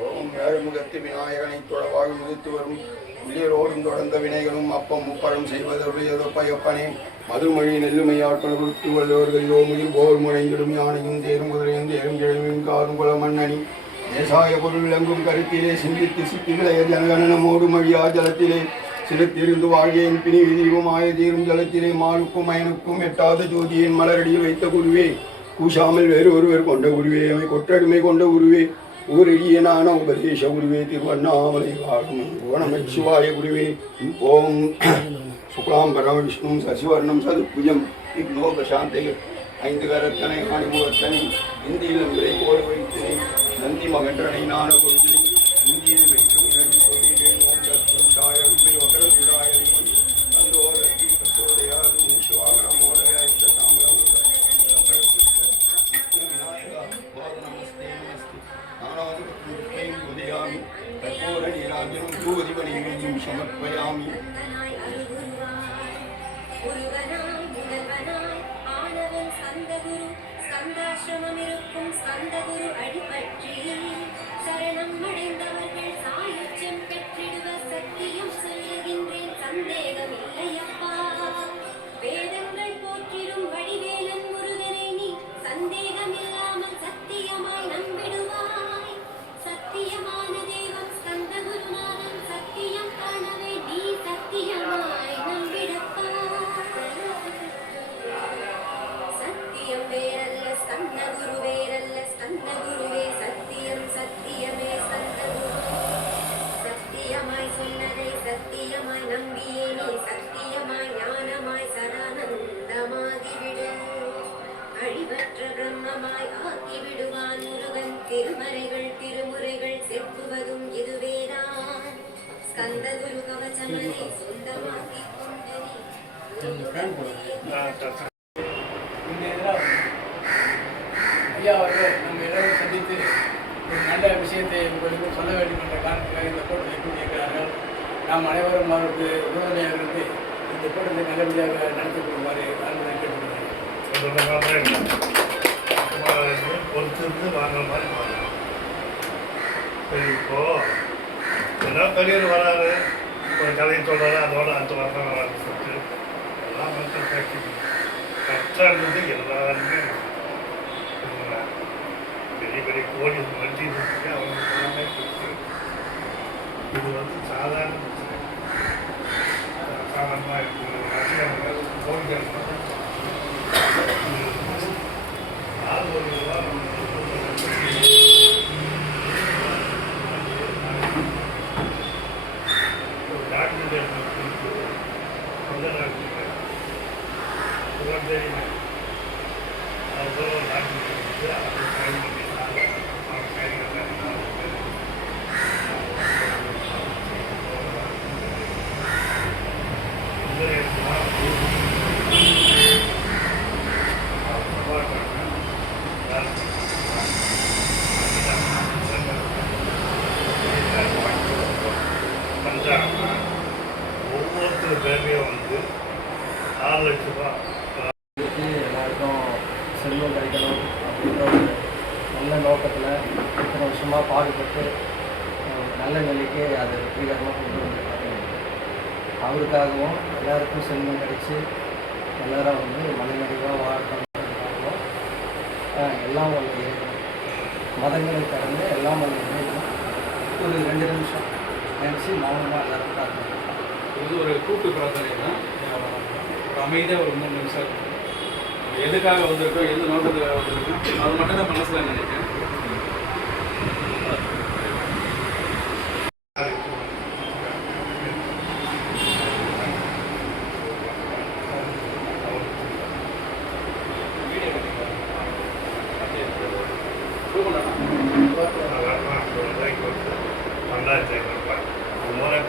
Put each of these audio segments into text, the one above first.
ஓம் ஏழுமுகத்து விநாயகனை தொழவாக முதித்து வரும் உயிரோடும் தொடர்ந்த வினைகளும் அப்பம் முப்பரம் செய்வதொப்பையப்பனே மதுமொழி நெல்லுமையாட்கள் கொடுத்து வல்லோர்கள் ஓமுகில் போர் முறைந்திடும் யானையும் தேரும் குதிரையும் தேரும் கிழமையும் காரும் குல மன்னனி தேசாய பொருள் விளங்கும் கருத்திலே சிந்தித்து சித்தி விளைய ஜனகணனமோடு மொழியா ஜலத்திலே சிறுத்திருந்து வாழ்கையின் பிணி விதிவும் ஆய தீரும் ஜலத்திலே மாலுக்கும் அயனுக்கும் எட்டாத ஜோதியின் மலரடியில் வைத்த குருவே கூசாமல் வேறு ஒருவர் கொண்ட குருவே அவை கொற்றடுமை கொண்ட குருவே ஊரடியனான உபதேச குருவே திருவண்ணாமலை வாழும் ஓணமச்சிவாய குருவே ஓம் சுக்லாம் பரம விஷ்ணு சசிவர்ணம் சதுர்புஜம் விக்னோ பிரசாந்தை ஐந்து கரத்தனை அணிமுகத்தனை இந்தியில் விரை கோடு வைத்தனை நந்தி மகன்றனை நான கொடுத்தனை இந்தியில் வைக்கும் இரண்டு சொல்லிட்டேன் ஓம் தத்துவம் சாய உண்மை வகர குடாய தந்தோரத்தி பிரசோதயாது சிவாகரம் மோதய தாமரம் விநாயகா நமஸ்தே நமஸ்தே நானாதிபத்தியம் உதயாமி கற்பூர நீராஜனம் பூவதிபணியும் சமர்ப்பயாமி ஸ்கந்தாசிரமமிருக்கும் ஸ்கந்தகுரு அடிபற்றி சரணம் அடைந்தவர்கள் சாயுஜ்யம் பெற்றிடுவ சத்தியம் சொல்லுகின்றேன் சந்தேகம் இல்லையப்பா வேதங்கள் போற்றிடும் வடிவேலன் முருகனை நீ சந்தேகம் இல்லாமல் சத்தியமாய் நம்பிடுவாய் சத்தியமான தேவன் ஸ்கந்தகுருநாதன் சத்தியம் காணவே நீ சத்தியமாய் நம்பிடப்பா சத்தியம் வேறல்ல ஸ்கந்தகுரு வேறல்ல ஸ்கந்தகுருவே சத்தியம் சத்தியமே ஸ்கந்தகுரு சத்தியமாய் சொன்னதை சத்தியமாய் நம்பியே நீ சத்தியமாய் ஞானமாய் சதானந்தமாகிவிடு அழிவற்ற பிரம்மமாய் ஆக்கிவிடுவான் முருகன் திருமறைகள் திருமுறைகள் செப்புவதும் இதுவேதான் ஸ்கந்தகுரு கவசமனை சொந்தமாக்கிக் கொண்டனே ஐயா அவர்கள் நம்ம எல்லாரும் சந்தித்து ஒரு நல்ல விஷயத்தை உங்களுக்கு சொல்ல வேண்டும் என்ற காரணத்தில் இந்த கூட்டத்தை கூட்டியிருக்கிறார்கள். நாம் அனைவரும் அவருக்கு உறுதுணையாக இருந்து இந்த கூட்டத்தை நல்லபடியாக நடத்தி கொடுக்குமாறு அன்புடன் கேட்டுக்கொள்கிறேன். பொறுத்திருந்து வாங்குற மாதிரி வாங்கலாம். இப்போ ஏதோ பெரியவர் வராது ஒரு கதையை சொல்கிறாரு அதோட 5 வருஷம் வராது சொல்லிட்டு எல்லாம் மக்கள் பேசிக்கணும். கஷ்டன்றது எல்லாருமே பெரிய பெரிய கோழி வண்டி இருக்கு அவங்களுக்கு எல்லாமே கொடுத்து இது சாதாரண பிரச்சனை சாதாரணமாக இருக்குது கோழிகள் டாக்டர் ஒவ்வொருத்தர் பேருமே 6 லட்ச ரூபா எல்லாருக்கும் செல்வம் கிடைக்கணும் அப்படின்ற ஒரு நல்ல நோக்கத்தில் இத்தனை வருஷமாக பாடுபட்டு நல்ல நிலைக்கு அதை வெற்றிகரமாக கொண்டு வந்துருக்காங்க. அவருக்காகவும் எல்லாருக்கும் செல்வம் கிடைச்சி எல்லாரும் மனநிறைவாக வாழ்க்கணும். எல்லாம் வந்து மதங்களை கடந்து எல்லாம் வந்து ஒரு 2 நிமிஷம் நினச்சி மௌனமாக எல்லாரும் பார்க்கணும். இது ஒரு கூட்டு பிரார்த்தனை தான். ஒரு அமைதியாக ஒரு 3 நிமிஷம் எதுக்காக வந்திருக்கோம் எந்த நோக்கத்துக்காக வந்திருக்கோம் அது மட்டும் தான் மனசில் நினைக்கிறேன்.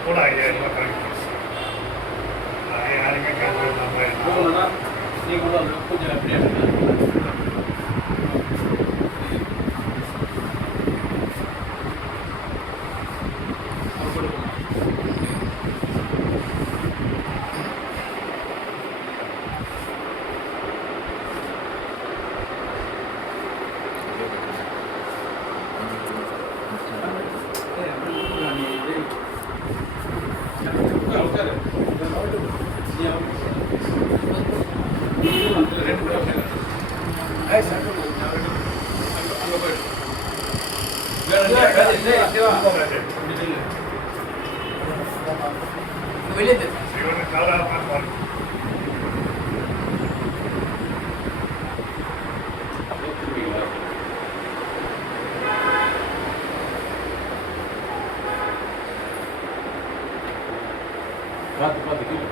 கூட 5000 ரூபாய் கணக்கு யாருமே கணக்கு நீங்கள் கொஞ்சம் அப்படியே வெளியே தெரியும் இவனை காலாக பார்ப்பாங்க. பார்த்து பார்த்து கீழே